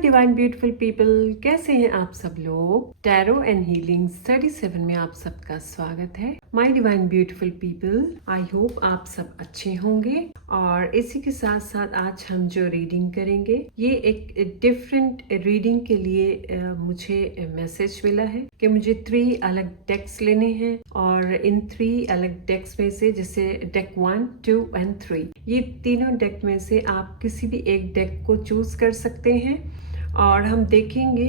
Divine beautiful people, कैसे हैं आप सब लोग। टैरो एंड हीलिंग 37 में आप सबका स्वागत है। My divine beautiful people, I hope आप सब अच्छे होंगे। और इसी के साथ साथ आज हम जो रीडिंग करेंगे, ये एक डिफरेंट रीडिंग के लिए मुझे मैसेज मिला है कि मुझे 3 अलग डेक्स लेने हैं। और इन 3 अलग डेक्स में से, जैसे डेक 1, 2 एंड 3, ये तीनों डेक में से आप किसी भी एक डेक को चूज कर सकते हैं। और हम देखेंगे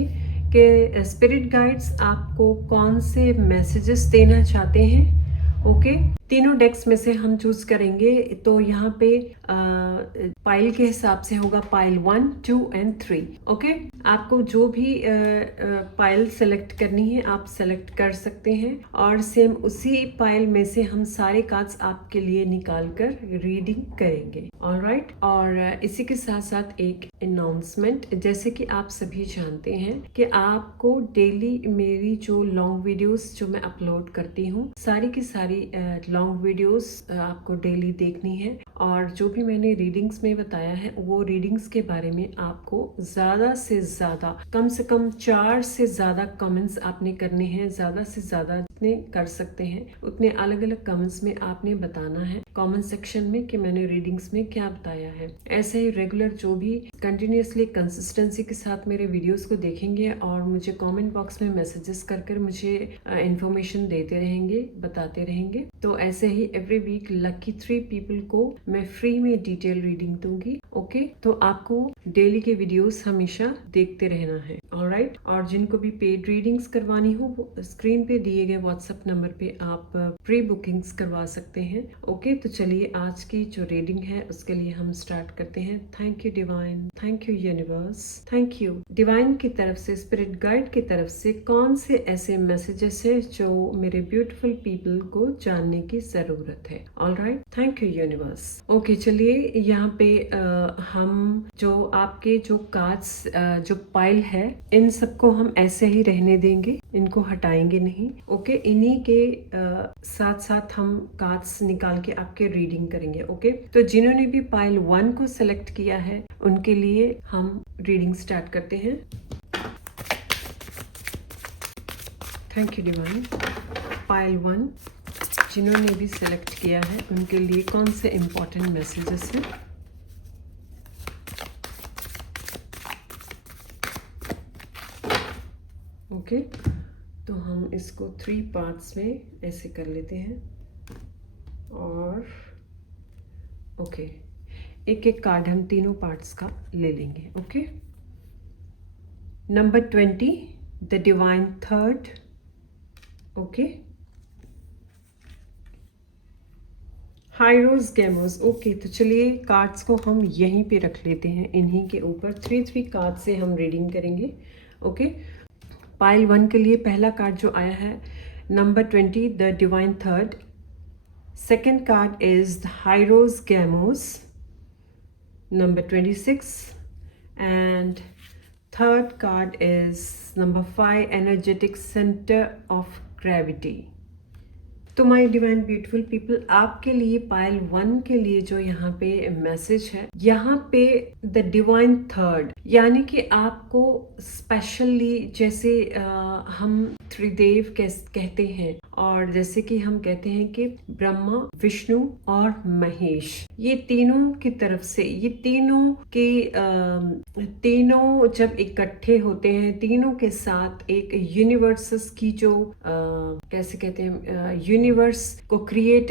कि स्पिरिट गाइड्स आपको कौन से मैसेजेस देना चाहते हैं। ओके, तीनों डेक्स में से हम चूज करेंगे। तो यहाँ पे पाइल के हिसाब से होगा पाइल 1, 2 एंड 3। ओके, आपको जो भी पाइल सेलेक्ट करनी है आप सेलेक्ट कर सकते हैं। और सेम उसी पाइल में से हम सारे कार्ड्स आपके लिए निकाल कर रीडिंग करेंगे। ऑलराइट, और इसी के साथ साथ एक अनाउंसमेंट, जैसे कि आप सभी जानते हैं कि आपको डेली मेरी जो लॉन्ग वीडियोस जो मैं अपलोड करती हूँ, सारी की सारी लॉन्ग वीडियोस आपको डेली देखनी है। और जो भी मैंने रीडिंग्स में बताया है, वो रीडिंग्स के बारे में आपको ज्यादा से ज्यादा, कम से कम 4 से ज्यादा कमेंट्स आपने करने हैं। ज्यादा से ज्यादा जितने कर सकते हैं उतने अलग अलग कमेंट्स में आपने बताना है कमेंट सेक्शन में कि मैंने रीडिंग्स में क्या बताया है। ऐसे ही रेगुलर जो भी कंटिन्यूसली कंसिस्टेंसी के साथ मेरे वीडियोस को देखेंगे और मुझे कमेंट बॉक्स में मैसेजेस कर मुझे इंफॉर्मेशन देते रहेंगे, बताते रहेंगे, तो ऐसे ही एवरी वीक लकी 3 पीपल को मैं फ्री में डिटेल रीडिंग दूंगी। ओके, तो आपको डेली के वीडियोस हमेशा देखते रहना है। ऑलराइट, और जिनको भी पेड रीडिंग्स करवानी हो, वो स्क्रीन पे दिए गए व्हाट्सएप नंबर पे आप प्री बुकिंग्स करवा सकते हैं। ओके, तो चलिए आज की जो रीडिंग है उसके लिए हम स्टार्ट करते हैं। Thank you divine, thank you universe, thank you divine की तरफ से, स्पिरिट गाइड की तरफ से कौन से ऐसे मैसेजेस है जो मेरे ब्यूटीफुल पीपल को जानने की जरूरत है। Alright, thank you universe. Okay, चलिए यहाँ पे हम जो आपके जो कार्ड्स जो पाइल है, इन सबको हम ऐसे ही रहने देंगे, इनको हटाएंगे नहीं। ओके, इन्हीं के साथ साथ हम कार्ड्स निकाल के आपके रीडिंग करेंगे। ओके, तो जिन्होंने भी पाइल 1 को सेलेक्ट किया है उनके लिए हम रीडिंग स्टार्ट करते हैं। Thank you divine. पाइल 1 जिन्होंने भी सेलेक्ट किया है उनके लिए कौन से इम्पोर्टेंट मैसेजेस हैं। ओके, तो हम इसको 3 पार्ट्स में ऐसे कर लेते हैं। और ओके, एक एक कार्ड हम तीनों पार्ट्स का ले लेंगे। Okay, number 20, the divine third. Okay, हाइरोस gamos. Okay, तो चलिए कार्ड्स को हम यहीं पे रख लेते हैं, इन्हीं के ऊपर 3 कार्ड से हम रीडिंग करेंगे। ओके, पाइल 1 के लिए पहला कार्ड जो आया है, number 20, the divine third. Second card is the हाइरोस gamos, number 26, and third card is number 5, energetic centre of gravity. तो माय डिवाइन ब्यूटीफुल पीपल, आपके लिए पाइल 1 के लिए जो यहाँ पे मैसेज है, यहाँ पे द डिवाइन थर्ड, यानी कि आपको स्पेशली, जैसे हम त्रिदेव कहते हैं, और जैसे कि हम कहते हैं कि ब्रह्मा, विष्णु और महेश, ये तीनों की तरफ से, ये तीनों के तीनों जब इकट्ठे होते हैं, तीनों के साथ एक यूनिवर्सेस की जो कैसे कहते हैं, यूनिवर्स को क्रिएट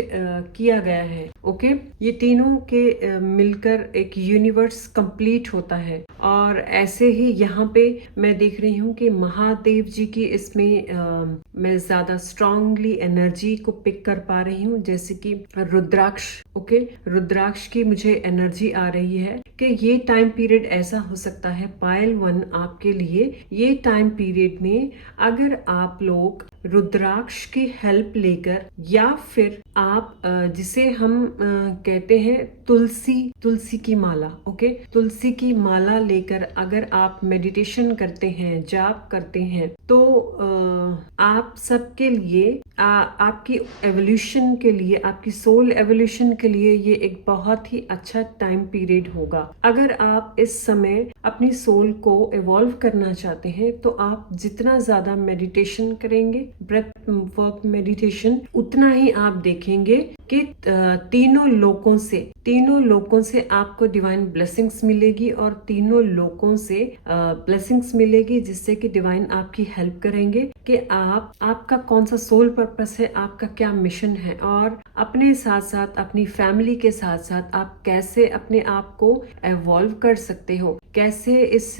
किया गया है। ओके, ये तीनों के मिलकर एक यूनिवर्स कंप्लीट होता है। और ऐसे ही यहाँ पे मैं देख रही हूँ कि महादेव जी की इसमें मैं ज्यादा स्ट्रांगली एनर्जी को पिक कर पा रही हूँ, जैसे कि रुद्राक्ष। ओके, रुद्राक्ष की मुझे एनर्जी आ रही है कि ये टाइम पीरियड ऐसा हो सकता है पाइल 1 आपके लिए। ये टाइम पीरियड में अगर आप लोग रुद्राक्ष की हेल्प लेकर, या फिर आप जिसे हम कहते हैं तुलसी की माला, ओके, तुलसी की माला लेकर अगर आप मेडिटेशन करते हैं, जाप करते हैं, तो आप सबके लिए आपकी एवोल्यूशन के लिए, आपकी सोल एवोल्यूशन के लिए ये एक बहुत ही अच्छा टाइम पीरियड होगा। अगर आप इस समय अपनी सोल को इवॉल्व करना चाहते हैं तो आप जितना ज्यादा मेडिटेशन करेंगे, ब्रेथ वर्क मेडिटेशन, उतना ही आप देखेंगे कि तीनों लोकों से आपको डिवाइन ब्लेसिंग्स मिलेगी और तीनों लोकों से ब्लेसिंग्स मिलेगी, जिससे कि डिवाइन आपकी हेल्प करेंगे कि आपका कौन सा सोल पर्पस है, आपका क्या मिशन है, और अपने साथ साथ अपनी फैमिली के साथ साथ आप कैसे अपने आप को एवॉल्व कर सकते हो, कैसे इस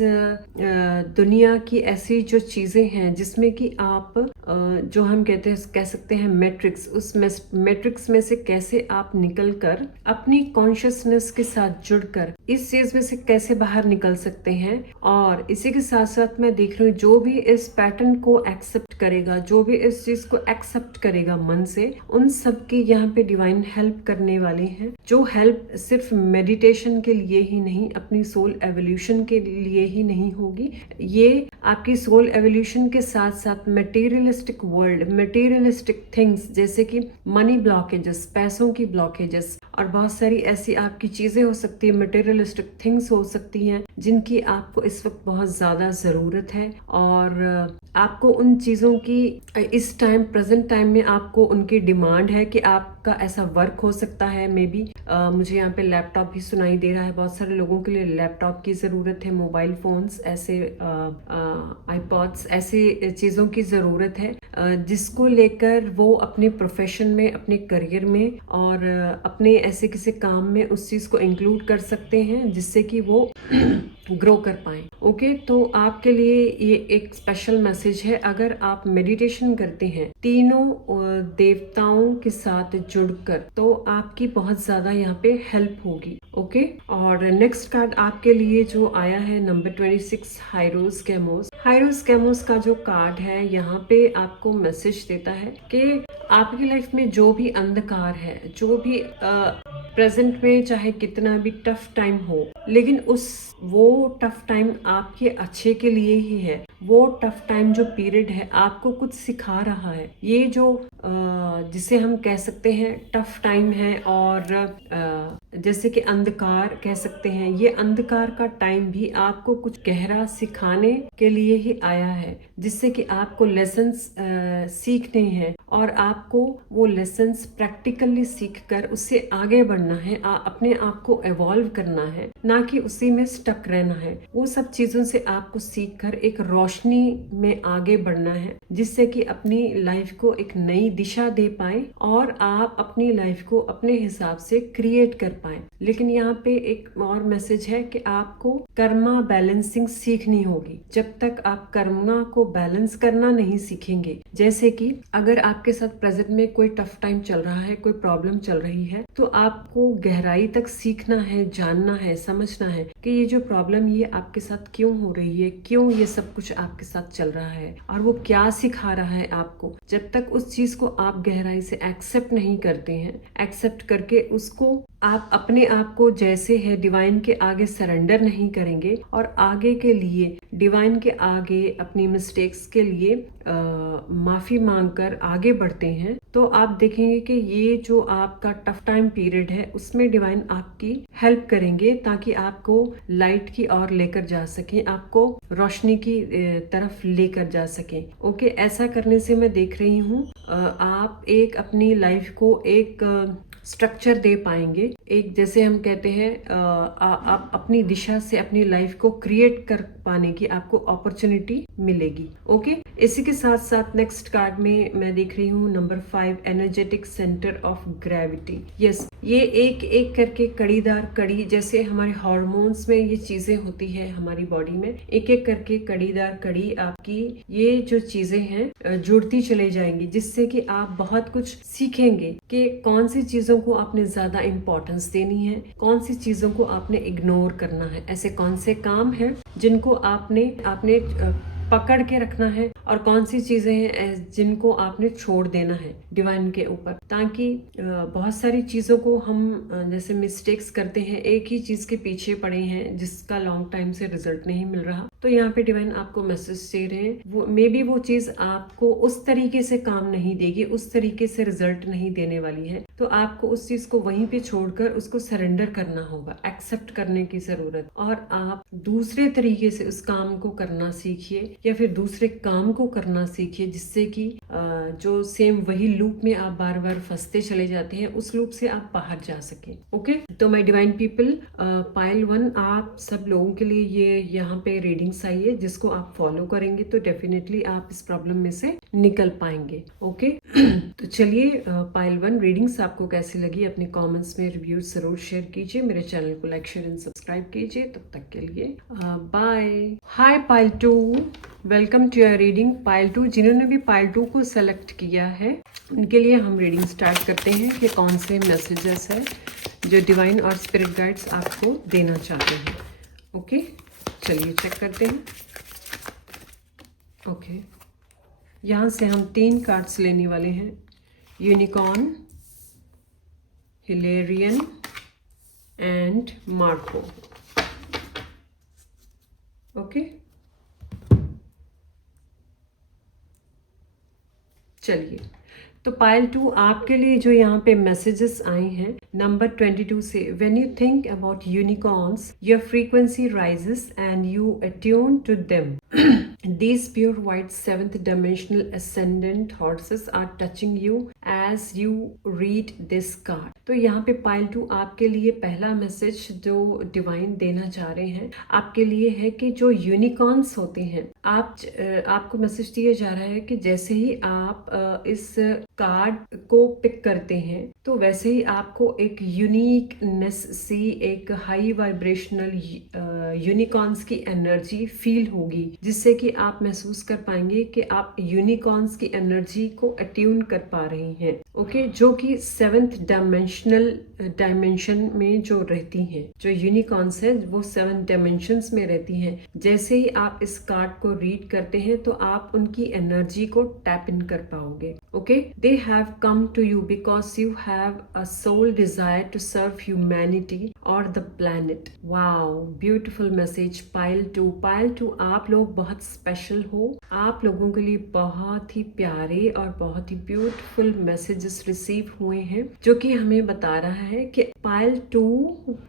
दुनिया की ऐसी जो चीजें हैं जिसमें कि आप जो हम कह सकते हैं मैट्रिक्स, उस मैट्रिक्स में से कैसे आप निकलकर अपनी कॉन्शियसनेस के साथ जुड़कर इस चीज में से कैसे बाहर निकल सकते हैं। और इसी के साथ साथ मैं देख रही हूँ जो भी इस पैटर्न को एक्सेप्ट करेगा, जो भी इस चीज को एक्सेप्ट करेगा मन से, उन सब की यहाँ पे डिवाइन हेल्प करने वाले हैं। जो हेल्प सिर्फ मेडिटेशन के लिए ही नहीं, अपनी सोल एवोल्यूशन के लिए ही नहीं होगी, ये आपकी सोल एवोल्यूशन के साथ साथ मटेरियलिस्टिक वर्ल्ड, मटेरियलिस्टिक थिंग्स जैसे कि मनी ब्लॉकेजेस, पैसों की ब्लॉकेजेस, और बहुत सारी ऐसी आपकी चीजें हो सकती है, मटेरियलिस्टिक थिंग्स हो सकती हैं जिनकी आपको इस वक्त बहुत ज्यादा जरूरत है, और आपको उन चीजों की इस टाइम, प्रेजेंट टाइम में आपको उनकी डिमांड है कि आपका ऐसा वर्क हो सकता है। मे बी मुझे यहाँ पे लैपटॉप भी सुनाई दे रहा है, बहुत सारे लोगों के लिए लैपटॉप की जरूरत है, मोबाइल फोन्स, ऐसे आईपॉड्स, ऐसे चीजों की जरूरत है जिसको लेकर वो अपने प्रोफेशन में, अपने करियर में और अपने ऐसे किसी काम में उस चीज को इंक्लूड कर सकते हैं जिससे कि वो ग्रो कर पाए। ओके, तो आपके लिए ये एक स्पेशल मैसेज है। अगर आप मेडिटेशन करते हैं तीनों देवताओं के साथ जुड़कर, तो आपकी बहुत ज्यादा यहाँ पे हेल्प होगी। ओके, और नेक्स्ट कार्ड आपके लिए जो आया है नंबर 26, हाइरोस कैमोस। हाइरोस कैमोस का जो कार्ड है यहाँ पे आपको मैसेज देता है कि आपकी लाइफ में जो भी अंधकार है, जो भी प्रेजेंट में चाहे कितना भी टफ टाइम हो, लेकिन वो टफ टाइम आपके अच्छे के लिए ही है। वो टफ टाइम जो पीरियड है आपको कुछ सिखा रहा है। ये जो जिसे हम कह सकते हैं टफ टाइम है, और जैसे कि अंधकार कह सकते हैं, ये अंधकार का टाइम भी आपको कुछ गहरा सिखाने के लिए ही आया है, जिससे कि आपको लेसन्स सीखने हैं और आपको वो लेसन्स प्रैक्टिकली सीखकर उससे आगे बढ़ना है, अपने आप को एवॉल्व करना है, ना कि उसी में स्टक रहना है। वो सब चीजों से आपको सीखकर एक रोशनी में आगे बढ़ना है, जिससे कि अपनी लाइफ को एक नई दिशा दे पाए और आप अपनी लाइफ को अपने हिसाब से क्रिएट कर पाए। लेकिन यहाँ पे एक और मैसेज है कि आपको कर्मा बैलेंसिंग सीखनी होगी। जब तक आप कर्मा को बैलेंस करना नहीं सीखेंगे, जैसे कि अगर आपके साथ प्रेजेंट में कोई टफ टाइम चल रहा है, कोई प्रॉब्लम चल रही है, तो आपको गहराई तक सीखना है, जानना है, समझना है कि ये जो प्रॉब्लम ये आपके साथ क्यों हो रही है, क्यों ये सब कुछ आपके साथ चल रहा है और वो क्या सिखा रहा है आपको। जब तक उस चीज को आप गहराई से एक्सेप्ट नहीं करते हैं, एक्सेप्ट करके उसको आप अपने आप को जैसे है डिवाइन के आगे सरेंडर नहीं करेंगे और आगे के लिए डिवाइन के आगे अपनी मिस्टेक्स के लिए माफी मांगकर आगे बढ़ते हैं, तो आप देखेंगे कि ये जो आपका टफ टाइम पीरियड है उसमें डिवाइन आपकी हेल्प करेंगे ताकि आपको लाइट की ओर लेकर जा सके, आपको रोशनी की तरफ लेकर जा सके। ओके, ऐसा करने से मैं देख रही हूँ आप एक अपनी लाइफ को एक स्ट्रक्चर दे पाएंगे, एक जैसे हम कहते हैं आप अपनी दिशा से अपनी लाइफ को क्रिएट कर पाने की आपको अपॉर्चुनिटी मिलेगी। ओके, इसी के साथ साथ नेक्स्ट कार्ड में मैं देख रही हूँ number 5, energetic centre of gravity. Yes, ये एक एक करके कड़ीदार कड़ी, जैसे हमारे हार्मोन्स में ये चीजें होती है हमारी बॉडी में, एक एक करके कड़ीदार कड़ी आपकी ये जो चीजें हैं जुड़ती चले जाएंगी, जिससे कि आप बहुत कुछ सीखेंगे कि कौन सी चीजों को आपने ज्यादा इम्पोर्टेंस देनी है, कौन सी चीजों को आपने इग्नोर करना है, ऐसे कौन से काम हैं जिनको आपने पकड़ के रखना है और कौन सी चीजें हैं जिनको आपने छोड़ देना है डिवाइन के ऊपर, ताकि बहुत सारी चीजों को हम जैसे मिस्टेक्स करते हैं, एक ही चीज के पीछे पड़े हैं जिसका लॉन्ग टाइम से रिजल्ट नहीं मिल रहा, तो यहाँ पे डिवाइन आपको मैसेज दे रहे हैं वो मे बी वो चीज आपको उस तरीके से काम नहीं देगी, उस तरीके से रिजल्ट नहीं देने वाली है, तो आपको उस चीज को वहीं पे छोड़कर उसको सरेंडर करना होगा, एक्सेप्ट करने की जरूरत, और आप दूसरे तरीके से उस काम को करना सीखिए या फिर दूसरे काम को करना सीखिए, जिससे कि जो सेम वही लूप में आप बार बार फंसते चले जाते हैं उस लूप से आप बाहर जा सके। ओके, तो माय डिवाइन पीपल, पाइल 1 आप सब लोगों के लिए ये यहाँ पे रीडिंग्स आई है, जिसको आप फॉलो करेंगे तो डेफिनेटली आप इस प्रॉब्लम में से निकल पाएंगे। ओके तो चलिए, पाइल 1 रीडिंग्स आपको कैसी लगी अपने कमेंट्स में रिव्यूज जरूर शेयर कीजिए, मेरे चैनल को लाइक शेयर एंड सब्सक्राइब कीजिए। तब तक के लिए bye. Hi pile 2, welcome to your reading. Pile 2, जिन्होंने भी पाइल 2 को सेलेक्ट किया है उनके लिए हम रीडिंग स्टार्ट करते हैं कि कौन से मैसेजेस है जो डिवाइन और स्पिरिट गाइड्स आपको देना चाहते हैं। ओके चलिए चेक करते हैं। ओके, यहाँ से हम 3 कार्ड्स लेने वाले हैं, यूनिकॉर्न, हिलेरियन एंड मार्को। ओके चलिए, तो पाइल 2 आपके लिए जो यहाँ पे मैसेजेस आए हैं नंबर 22 से, when you think about unicorns your frequency rises and you attune to them. These pure white 7th dimensional ascendant horses are touching you as you read this card। तो यहाँ पे पाइल 2 आपके लिए पहला message जो divine देना चाह रहे हैं आपके लिए है कि जो यूनिकॉर्न्स होते हैं, आपको मैसेज दिया जा रहा है कि जैसे ही आप इस कार्ड को पिक करते हैं तो वैसे ही आपको एक यूनिकनेस सी, एक हाई वाइब्रेशनल यूनिकॉर्न्स की एनर्जी फील होगी, जिससे कि आप महसूस कर पाएंगे कि आप यूनिकॉर्न्स की एनर्जी को अट्यून कर पा रही हैं। ओके, जो कि 7th डायमेंशन में जो रहती हैं, जो यूनिकॉर्न्स है वो 7 डायमेंशंस में रहती हैं। जैसे ही आप इस कार्ड को रीड करते हैं तो आप उनकी एनर्जी को टैप इन कर पाओगे। Okay, they have come to you because you have a soul desire to serve humanity और the planet. Wow, beautiful message pile 2। Pile 2 आप लोग बहुत स्पेशल हो, आप लोगों के लिए बहुत ही प्यारे और बहुत ही ब्यूटीफुल मैसेजेस रिसीव हुए हैं, जो कि हमें बता रहा है कि पाइल 2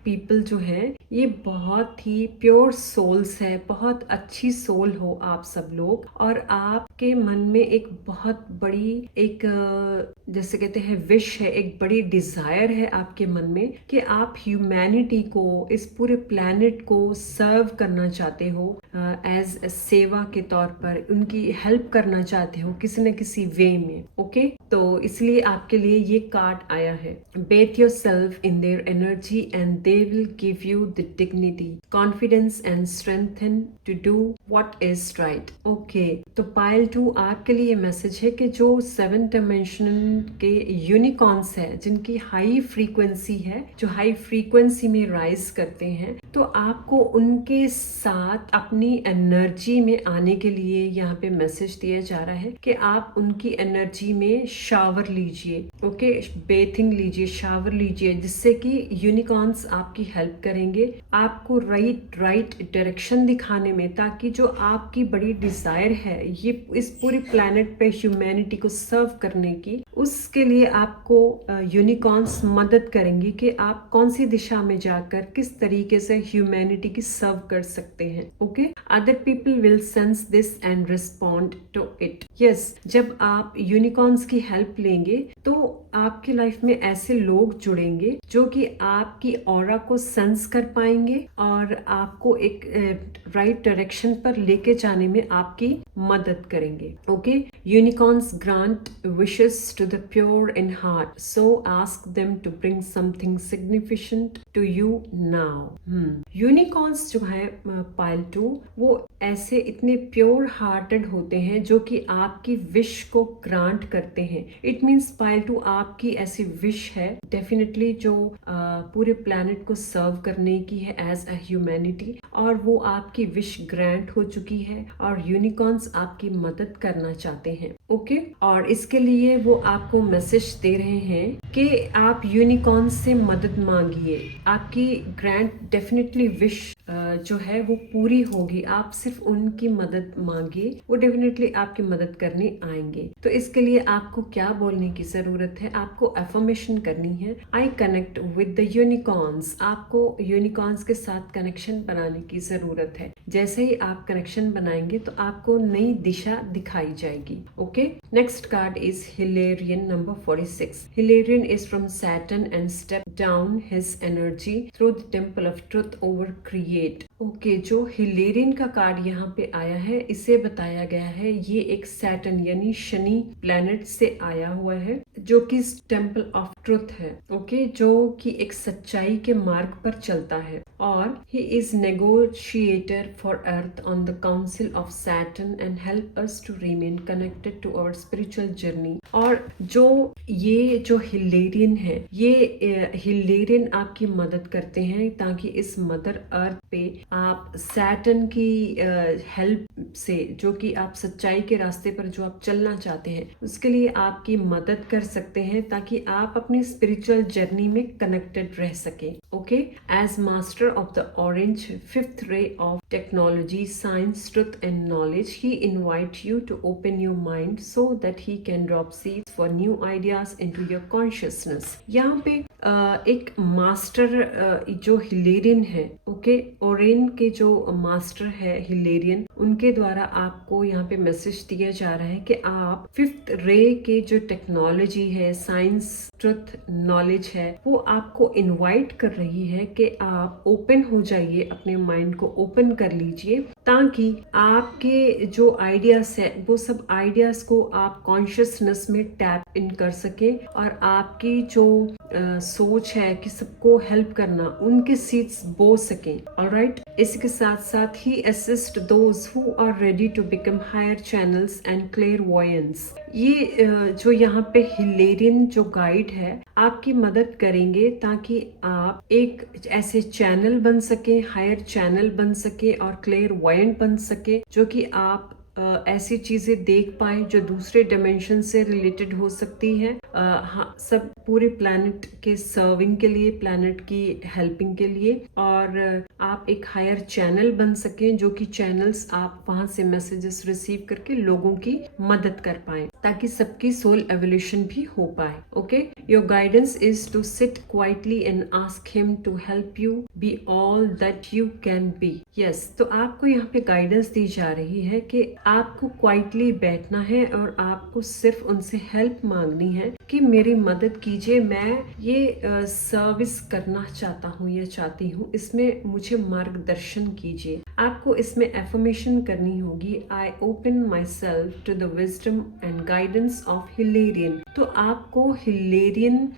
पीपल जो है ये बहुत ही प्योर सोल्स है, बहुत अच्छी सोल हो आप सब लोग, और आपके मन में एक बहुत बड़ी एक जैसे कहते हैं विश है, एक बड़ी डिजायर है आपके मन में कि आप ह्यूमैनिटी को, इस पूरे प्लैनेट को सर्व करना चाहते हो, एज सेवा के तौर पर उनकी हेल्प करना चाहते हो किसी न किसी वे में। ओके, तो इसलिए आपके लिए ये कार्ड आया है, bathe yourself in their energy and they will give you the dignity, confidence and strengthen to do what is right. Okay, तो पाइल 2 आपके लिए मैसेज है कि जो 7 डायमेंशन के यूनिकॉर्न्स है, जिनकी हाई फ्रीक्वेंसी है, जो हाई फ्रीक्वेंसी में राइज करते हैं, तो आपको उनके साथ अपनी एनर्जी में आने के लिए यहाँ पे मैसेज दिया जा रहा है कि आप उनकी एनर्जी में शावर लीजिए। ओके, बेथिंग लीजिए, शावर लीजिए, जिससे कि यूनिकॉर्न्स आपकी हेल्प करेंगे आपको राइट डायरेक्शन दिखाने में, ताकि जो आपकी बड़ी डिजायर है ये इस पूरी प्लैनेट पे ह्यूमैनिटी को सर्व करने की, उसके लिए आपको यूनिकॉर्न्स मदद करेंगी कि आप कौन सी दिशा में जाकर किस तरीके से ह्यूमैनिटी की सर्व कर सकते हैं। Okay, other people will sense this and respond to it. Yes, जब आप यूनिकॉर्न्स की हेल्प लेंगे तो आपकी लाइफ में ऐसे लोग जुड़ेंगे जो कि आपकी ऑरा को सेंस कर पाएंगे और आपको एक राइट डायरेक्शन पर लेके जाने में आपकी मदद करेंगे। Okay, unicorns grant wishes to the pure in heart, so ask them to bring something significant to you now। Unicorns जो है पालतू, वो ऐसे इतने प्योर हार्टेड होते हैं जो कि आपकी विश को ग्रांट करते हैं। इट मीन्स पालतू आपकी ऐसी विश है डेफिनेटली जो पूरे प्लैनेट को सर्व करने की है एज अ ह्यूमैनिटी, और वो आपकी विश ग्रांट हो चुकी है और यूनिकॉर्न्स आपकी मदद करना चाहते हैं। ओके, और इसके लिए वो आपको मैसेज दे रहे हैं कि आप यूनिकॉर्न्स से मदद मांगिए, आपकी ग्रांट डेफिनेटली विश जो है वो पूरी होगी। आप सिर्फ उनकी मदद मांगिए, वो डेफिनेटली आपकी मदद करने आएंगे। तो इसके लिए आपको क्या बोलने की जरूरत है? आपको अफर्मेशन करनी है, I connect with the unicorns. आपको यूनिकॉर्न्स के साथ कनेक्शन बनाने की जरूरत है। जैसे ही आप कनेक्शन बनाएंगे तो आपको नई दिशा दिखाई जाएगी। Okay, next card is हिलेरियन number 46। हिलेरियन is from Saturn and step down his energy through the temple of truth over create. Okay, जो हिलेरियन का कार्ड यहाँ पे आया है, इसे बताया गया है ये एक सैटर्न यानी शनि प्लैनेट से आया हुआ है, जो कि टेम्पल ऑफ ट्रुथ है। ओके, जो कि एक सच्चाई के मार्ग पर चलता है, और he is negotiator for Earth on the council of Saturn and help us to remain connected to our spiritual journey. और ये जो हिलेरियन है, ये हिलेरियन आपकी मदद करते हैं ताकि इस मदर अर्थ पे आप सैटर्न की हेल्प से, जो कि आप सच्चाई के रास्ते पर जो आप चलना चाहते हैं, उसके लिए आपकी मदद कर सकते हैं ताकि आप अपनी स्पिरिचुअल जर्नी में कनेक्टेड रह सके। Okay, as master of the orange fifth ray of technology, science, truth and knowledge, he invite you to open your mind so that he can drop seeds for new ideas into your consciousness. यहाँ पे एक master जो हिलेरियन है, okay, Oren के जो master है हिलेरियन, उनके द्वारा आपको यहाँ पे मैसेज दिया जा रहा है कि आप फिफ्थ रे के जो टेक्नोलॉजी है, साइंस, ट्रुथ, नॉलेज है, वो आपको इनवाइट कर रही है कि आप ओपन हो जाइए, अपने माइंड को ओपन कर लीजिए, ताकि आपके जो आइडियाज है वो सब आइडियाज को आप कॉन्शियसनेस में टैप इन कर सके, और आपकी जो सोच है कि सबको हेल्प करना, उनके सीड्स बो सके। ऑलराइट, इसके साथ साथ ही assist those who are ready to become higher channels and clairvoyance. ये जो यहाँ पे हिलेरियन जो गाइड है, आपकी मदद करेंगे ताकि आप एक ऐसे चैनल बन सके, हायर चैनल बन सके और क्लेयरवॉयंट बन सके, जो कि आप ऐसी चीजें देख पाए जो दूसरे डायमेंशन से रिलेटेड हो सकती है। हाँ, सब पूरे प्लैनेट के सर्विंग के लिए, प्लैनेट की हेल्पिंग के लिए, और आप एक हायर चैनल बन सकें, जो कि चैनल्स आप वहां से मैसेजेस रिसीव करके लोगों की मदद कर पाए, ताकि सबकी सोल एवोल्यूशन भी हो पाए। Okay, your guidance is to sit quietly and ask him to help you be all that you can be. Yes, तो आपको यहाँ पे गाइडेंस दी जा रही है कि आपको क्वाइटली बैठना है और आपको सिर्फ उनसे हेल्प मांगनी है कि मेरी मदद कीजिए, मैं ये सर्विस करना चाहता हूँ या चाहती हूँ, इसमें मुझे मार्गदर्शन कीजिए। आपको इसमें एफर्मेशन करनी होगी, I open myself to the wisdom and guidance of Hilarion. तो आपको हिलेरियन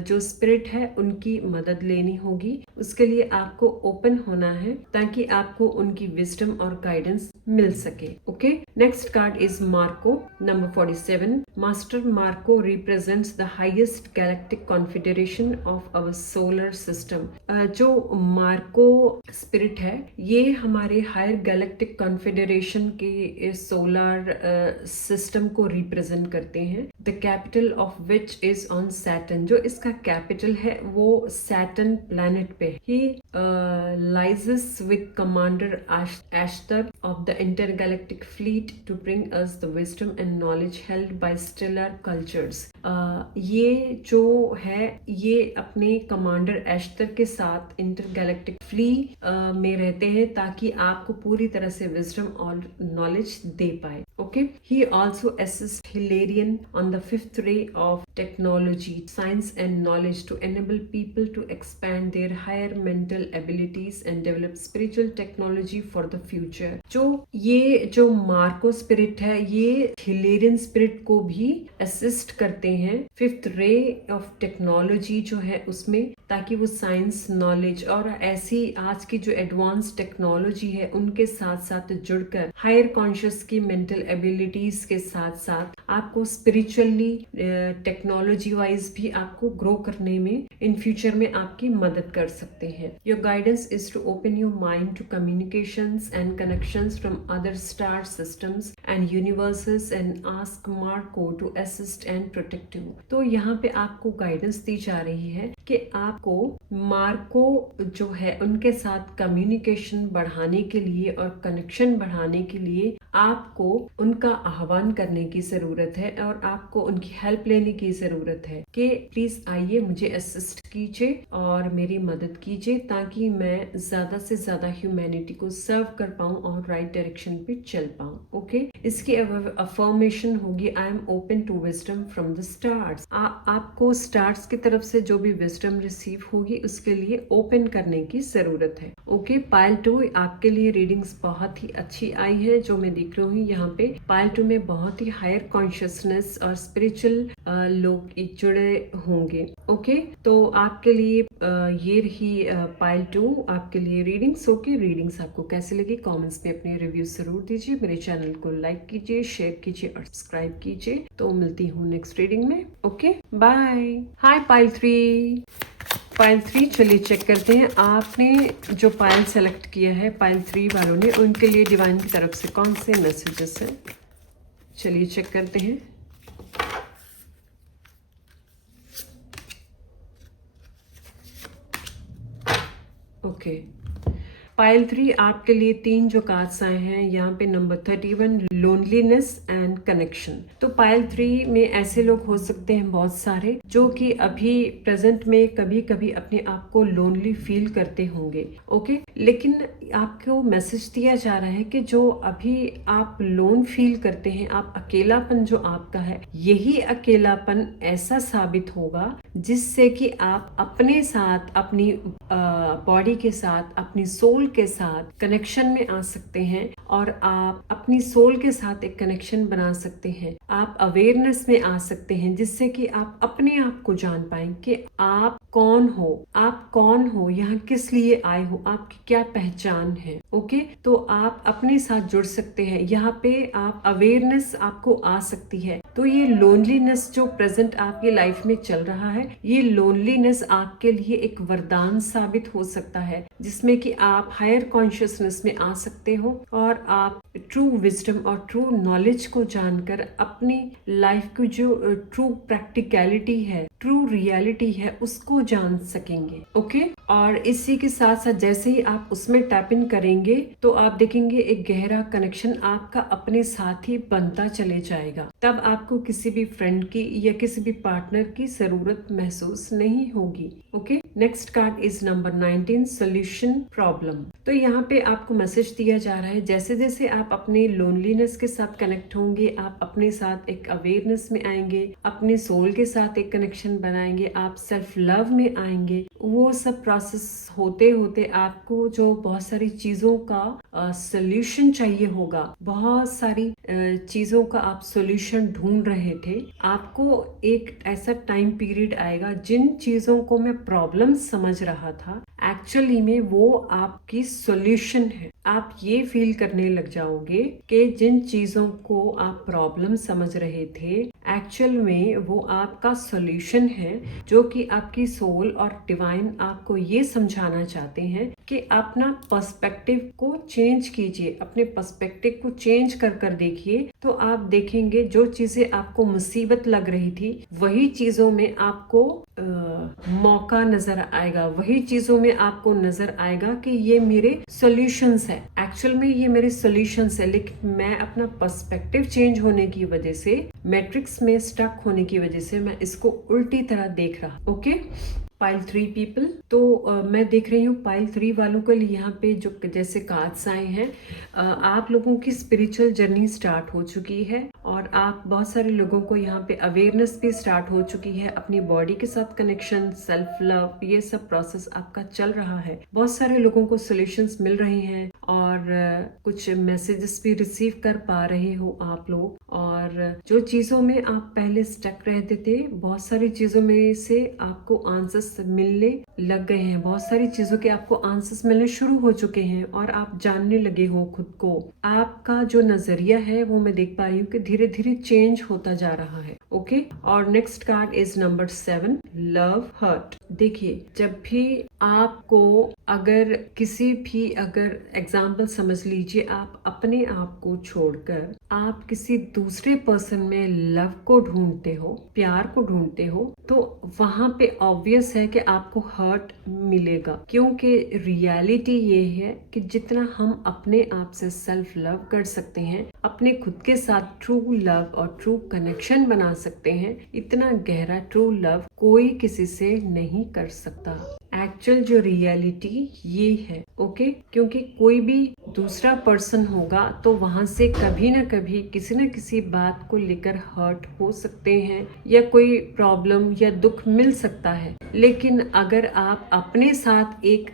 जो स्पिरिट है उनकी मदद लेनी होगी, उसके लिए आपको ओपन होना है ताकि आपको उनकी विजडम और गाइडेंस मिल सके। Okay, next card is Marko number 47। Master Marko represents the highest galactic confederation of our solar system. जो मार्को स्पिरिट है, ये हमारे हायर गैलेक्टिक कॉन्फेडरेशन के सोलर सिस्टम को रिप्रेजेंट करते हैं। The capital of which is on Saturn. जो इसका कैपिटल है वो सैटर्न प्लैनेट पे। He liaises with commander Ashtar of the intergalactic fleet to bring us the wisdom and knowledge held by stellar cultures. ये जो है, ये अपने कमांडर एस्टर के साथ इंटरगैलेक्टिक फ्लीट में रहते हैं ताकि आपको पूरी तरह से विजडम और नॉलेज दे पाए। Okay, he also assist Hilarion on the fifth ray of technology, science and knowledge to enable people to expand their higher mental abilities and develop spiritual technology for the future. जो Marko spirit है, ये हिलेरियन spirit को भी assist करते हैं fifth ray of technology जो है उसमें, ताकि वो साइंस, नॉलेज और ऐसी आज की जो एडवांस टेक्नोलॉजी है उनके साथ साथ जुड़कर हायर कॉन्शियस की मेंटल एबिलिटीज के साथ साथ आपको स्पिरिचुअली, टेक्नोलॉजी वाइज भी आपको ग्रो करने में इन फ्यूचर में आपकी मदद कर सकते हैं। Your guidance is to open your mind to communications and connections from other star systems and universes and ask Marko to assist and protect you. तो यहाँ पे आपको गाइडेंस दी जा रही है कि आपको मार्को जो है उनके साथ कम्युनिकेशन बढ़ाने के लिए और कनेक्शन बढ़ाने के लिए आपको उनका आह्वान करने की जरूरत है और आपको उनकी हेल्प लेने की जरूरत है कि प्लीज आइए, मुझे असिस्ट कीजिए और मेरी मदद कीजिए ताकि मैं ज्यादा से ज्यादा ह्यूमैनिटी को सर्व कर पाऊं और राइट डायरेक्शन पे चल पाऊं। ओके, इसकी अफर्मेशन होगी I am open to wisdom from the stars. आपको स्टार्स की तरफ से जो भी विजडम रिसीव होगी उसके लिए ओपन करने की जरूरत है। ओके, पाइल 2 आपके लिए रीडिंग्स बहुत ही अच्छी आई है। जो मैं देख रही हूँ यहाँ पे पाइल 2 में बहुत ही हायर कॉन्शियसनेस और स्पिरिचुअल लोग जुड़े होंगे। ओके, तो आपके लिए ये रही पाइल 2 आपके लिए रीडिंग्स। ओके, रीडिंग्स आपको कैसे लगी कमेंट्स में अपने रिव्यू जरूर दीजिए। मेरे चैनल को लाइक कीजिए, शेयर कीजिए और सब्सक्राइब कीजिए। तो मिलती हूँ नेक्स्ट रीडिंग में। Okay, bye. Hi pile 3। Pile 3 चलिए चेक करते हैं आपने जो पाइल सेलेक्ट किया है पाइल 3 वालों ने, उनके लिए डिवाइन की तरफ से कौन से मैसेजेस हैं। चलिए चेक करते हैं। ओके, पाइल 3 आपके लिए 3 जो कार्ड्स आए हैं यहाँ पे नंबर 31 लोनलीनेस एंड कनेक्शन। तो पाइल 3 में ऐसे लोग हो सकते हैं बहुत सारे जो कि अभी प्रेजेंट में कभी कभी अपने आप को लोनली फील करते होंगे। ओके, लेकिन आपको मैसेज दिया जा रहा है कि जो अभी आप लोन फील करते हैं, आप अकेलापन जो आपका है, यही अकेलापन ऐसा साबित होगा जिससे कि आप अपने साथ, अपनी बॉडी के साथ, अपनी सोल के साथ कनेक्शन में आ सकते हैं और आप अपनी सोल के साथ एक कनेक्शन बना सकते हैं। आप अवेयरनेस में आ सकते हैं जिससे कि आप अपने आप को जान पाएं कि आप कौन हो, आप कौन हो, यहाँ किस लिए आए हो, आपकी क्या पहचान है। ओके, तो आप अपने साथ जुड़ सकते हैं। यहाँ पे आप अवेयरनेस आपको आ सकती है। तो ये लोनलीनेस जो प्रेजेंट आपकी लाइफ में चल रहा है, ये लोनलीनेस आपके लिए एक वरदान साबित हो सकता है जिसमें कि आप हायर कॉन्शियसनेस में आ सकते हो और आप ट्रू विजडम और ट्रू नॉलेज को जानकर अपनी लाइफ की जो ट्रू प्रैक्टिकलिटी है, ट्रू रियलिटी है, उसको जान सकेंगे। ओके, और इसी के साथ साथ जैसे ही आप उसमें टैप इन करेंगे तो आप देखेंगे एक गहरा कनेक्शन आपका अपने साथ ही बनता चले जाएगा। तब आपको किसी भी फ्रेंड की या किसी भी पार्टनर की जरूरत महसूस नहीं होगी। Okay, next card is number 19 solution problem. तो यहाँ पे आपको मैसेज दिया जा रहा है जैसे जैसे आप अपने लोनलीनेस के साथ कनेक्ट होंगे, आप अपने साथ एक अवेयरनेस में आएंगे, अपने सोल के साथ एक कनेक्शन बनाएंगे, आप सेल्फ लव में आएंगे। वो सब प्रोसेस होते होते आपको जो बहुत सारी चीजों का सोल्यूशन चाहिए होगा, बहुत सारी चीजों का आप सोल्यूशन ढूंढ रहे थे, आपको एक ऐसा टाइम पीरियड आएगा जिन चीजों को मैं प्रॉब्लम समझ रहा था एक्चुअली में वो आपकी सोल्यूशन है। आप ये फील करने लग जाओगे कि जिन चीजों को आप प्रॉब्लम समझ रहे थे एक्चुअल में वो आपका सोल्यूशन है, जो कि आपकी सोल और डिवाइन आपको ये समझाना चाहते हैं कि अपना पर्सपेक्टिव को चेंज कीजिए, अपने पर्सपेक्टिव को चेंज कर कर देखिए। तो आप देखेंगे जो चीजें आपको मुसीबत लग रही थी वही चीजों में आपको मौका नजर आएगा, वही चीजों में आपको नजर आएगा कि ये मेरे सॉल्यूशंस है, एक्चुअल में ये मेरे सॉल्यूशंस है, लेकिन मैं अपना पर्सपेक्टिव चेंज होने की वजह से, मैट्रिक्स में स्टक होने की वजह से मैं इसको उल्टी तरह देख रहा। Okay, pile 3 people. तो मैं देख रही हूँ पाइल 3 वालों के लिए यहाँ पे जो जैसे कार्ड्स आए हैं, आप लोगों की स्पिरिचुअल जर्नी स्टार्ट हो चुकी है और आप बहुत सारे लोगों को यहाँ पे अवेयरनेस भी स्टार्ट हो चुकी है, अपनी बॉडी के साथ कनेक्शन, सेल्फ लव, ये सब प्रोसेस आपका चल रहा है। बहुत सारे लोगों को सॉल्यूशंस मिल रहे हैं और कुछ मैसेजेस भी रिसीव कर पा रहे हो आप लोग। और जो चीजों में आप पहले स्टक रहते थे, बहुत सारी चीजों में से आपको आंसर्स मिलने लग गए हैं, बहुत सारी चीजों के आपको आंसर्स मिलने शुरू हो चुके हैं और आप जानने लगे हो खुद को। आपका जो नजरिया है वो मैं देख पा रही हूँ कि धीरे धीरे चेंज होता जा रहा है। ओके, और next card is number 7, love hurt. देखिए, जब भी आपको अगर किसी भी अगर एग्जाम्पल समझ लीजिए, आप अपने आप को छोड़कर आप किसी दूसरे पर्सन में लव को ढूंढते हो, प्यार को ढूंढते हो, तो वहां पे ऑब्वियस है कि आपको हर्ट मिलेगा, क्योंकि रियलिटी ये है कि जितना हम अपने आप से सेल्फ लव कर सकते हैं, अपने खुद के साथ ट्रू लव और ट्रू कनेक्शन बना सकते हैं, इतना गहरा ट्रू लव कोई किसी से नहीं कर सकता। एक्चुअल जो रियलिटी ये है। ओके, क्योंकि कोई भी दूसरा पर्सन होगा तो वहां से कभी ना कभी किसी न किसी बात को लेकर हर्ट हो सकते हैं या कोई प्रॉब्लम या दुख मिल सकता है। लेकिन अगर आप अपने साथ एक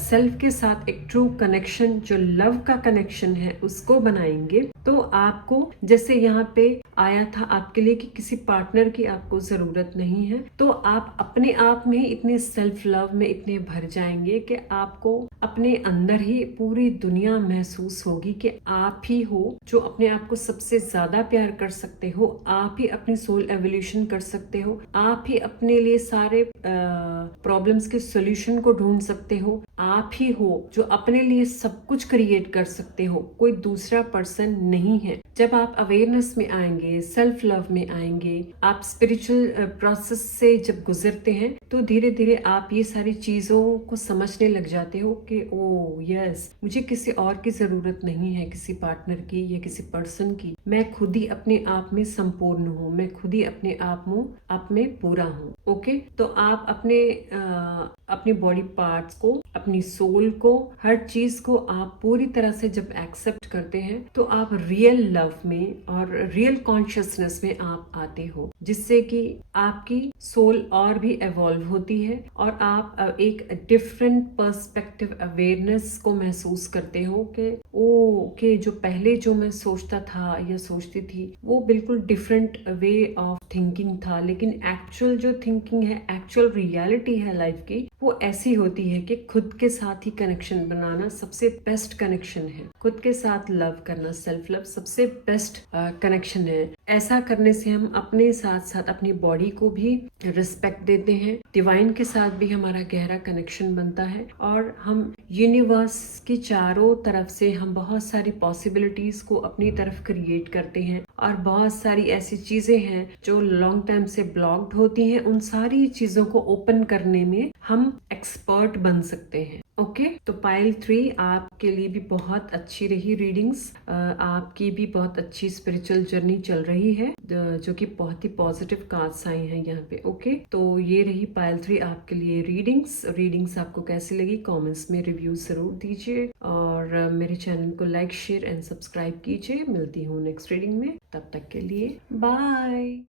सेल्फ के साथ एक ट्रू कनेक्शन, जो लव का कनेक्शन है, उसको बनाएंगे, तो आपको जैसे यहाँ पे आया था आपके लिए कि किसी पार्टनर की आपको जरूरत नहीं है, तो आप अपने आप में इतने सेल्फ लव में इतने भर जाएंगे कि आपको अपने अंदर ही पूरी दुनिया महसूस होगी कि आप ही हो जो अपने आप को सबसे ज्यादा प्यार कर सकते हो, आप ही अपनी सोल एवोल्यूशन कर सकते हो, आप ही अपने लिए सारे प्रॉब्लम्स के सॉल्यूशन को ढूंढ सकते हो, आप ही हो जो अपने लिए सब कुछ क्रिएट कर सकते हो, कोई दूसरा पर्सन नहीं है। जब आप अवेयरनेस में आएंगे, सेल्फ लव में आएंगे, आप स्पिरिचुअल प्रोसेस से जब गुजरते हैं, तो धीरे धीरे आप ये सारी चीजों को समझने लग जाते हो कि ओ यस, मुझे किसी और की जरूरत नहीं है, किसी पार्टनर की या किसी पर्सन की। मैं खुद ही अपने आप में संपूर्ण हूँ, मैं खुद ही अपने आप में पूरा हूँ। ओके, तो आप अपने बॉडी पार्ट्स को, अपनी सोल को, हर चीज को आप पूरी तरह से जब एक्सेप्ट करते हैं, तो आप रियल लव में और रियल कॉन्शियसनेस में आप आते हो, जिससे कि आपकी सोल और भी एवॉल्व होती है और आप एक डिफरेंट पर्सपेक्टिव अवेयरनेस को महसूस करते हो कि ओके, जो पहले जो मैं सोचता था या सोचती थी वो बिल्कुल डिफरेंट वे ऑफ थिंकिंग था, लेकिन एक्चुअल जो थिंकिंग है, एक्चुअल रियलिटी है लाइफ की, वो ऐसी होती है कि खुद के साथ ही कनेक्शन बनाना सबसे बेस्ट कनेक्शन है। खुद के साथ लव करना, सेल्फ लव सबसे बेस्ट कनेक्शन है। ऐसा करने से हम अपने साथ साथ अपनी बॉडी को भी रिस्पेक्ट देते हैं, डिवाइन के साथ भी हमारा गहरा कनेक्शन बनता है और हम यूनिवर्स की चारों तरफ से हम बहुत सारी पॉसिबिलिटीज को अपनी तरफ क्रिएट करते हैं और बहुत सारी ऐसी चीजें हैं जो लॉन्ग टाइम से ब्लॉक्ड होती हैं, उन सारी चीजों को ओपन करने में हम एक्सपर्ट बन सकते हैं। ओके, तो पाइल 3 आपके लिए भी बहुत अच्छी रही रीडिंग्स, आपकी भी बहुत अच्छी स्पिरिचुअल जर्नी चल रही है, जो कि बहुत ही पॉजिटिव कार्ड्स आई हैं यहाँ पे। ओके, तो ये रही पाइल 3 आपके लिए रीडिंग्स आपको कैसी लगी कमेंट्स में रिव्यू जरूर दीजिए और मेरे चैनल को लाइक, शेयर एंड सब्सक्राइब कीजिए। मिलती हूँ नेक्स्ट रीडिंग में, तब तक के लिए बाय।